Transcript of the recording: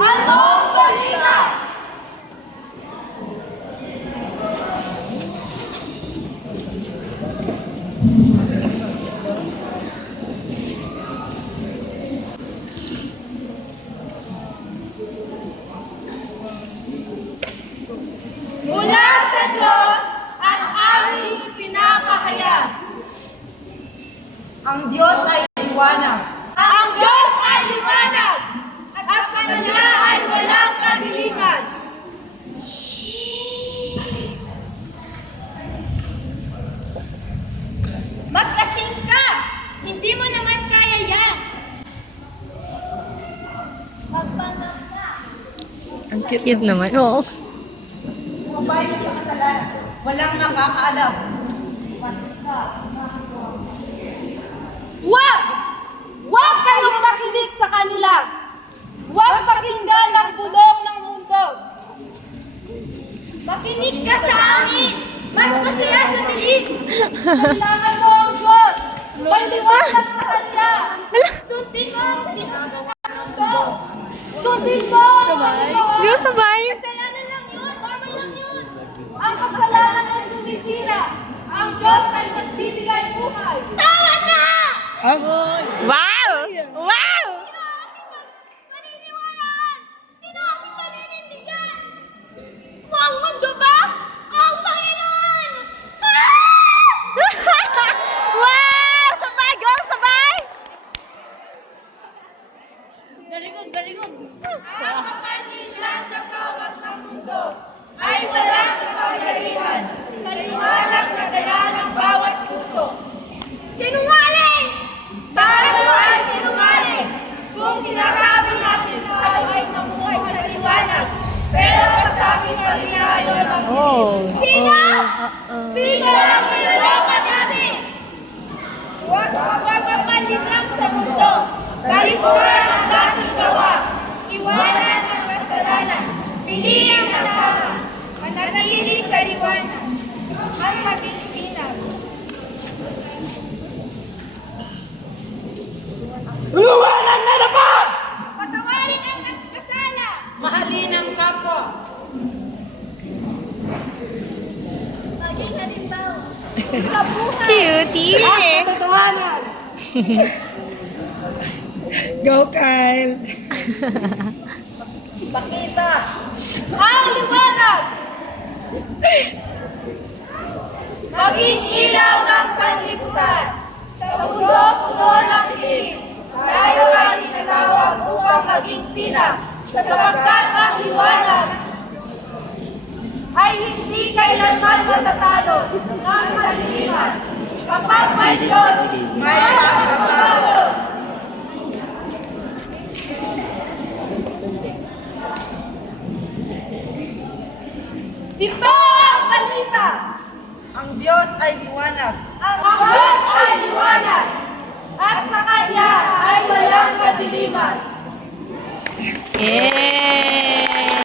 Anong balita? Mula sa Diyos ang aming pinapahayag. Ang Diyos ay liwanag. Ang Diyos ay liwanag, at sa Kanya ay walang kadiliman. Maglasing ka! Hindi mo naman kaya yan. Magbanang ka. Ang cute naman. Oo. Sumabayan sa kasalanan. Walang nakakaalam. Huwag! Huwag kayong makinig sa kanila! Huwag pakinggan ang bulong ng mundo! Makinig ka sa amin! Mas masaya sa dilim! Kailangan mo ang Diyos! May liwanag sa Kanya! Sundin mo ang sinusunod ng mundo! Sundin mo ang Panginoon! Di ba sabay? Kasalanan lang yun! Normal lang yun! Ang kasalanan ay sumisira! Ang Diyos ay nagbibigay buhay! Tama na! Wow! Wow! Paniniwalaan! Sino ang paninindigan? Ang mundo ba? Ang Panginoon! Wow! Sabay! Go! Sabay! Ang kapanlilang na bawat ng mundo ay walang kapangyarihan sa liwanag na dala ng bawat puso. Sinungaling! Tayo ay sinungaling! Kung sinasabi natin na tayo ay namuhay sa liwanag, pero kasabi pa rin tayo ng dilim. Sino? Sino ang niloloko natin? Huwag magpapalit lang sa mundo. Talikuran ang dating gawa. Iwanan ang kasalanan. Piliin ang tama. Manatili sa liwanag. At maging sinag. Liwanag na dapat! Patawarin ang nagkasala. Mahalin ang kapwa. Maging halimbawa. Sa buhay. Cutie! At katotohanan. Go, Kyle! Pakita! Ang liwanag. Maging ilaw ng sanlibutan. Sa puno-puno ng dilim. Tayo ay tinatawag upang maging sinag. Sapagkat ang liwanag ay hindi kailanman matatalo ng kadiliman. Kapag may Diyos, may pagbabago. Ito ang balita. Ang Diyos ay liwanag. Ang Diyos ay liwanag. At sa Kanya ay walang kadiliman. Yay!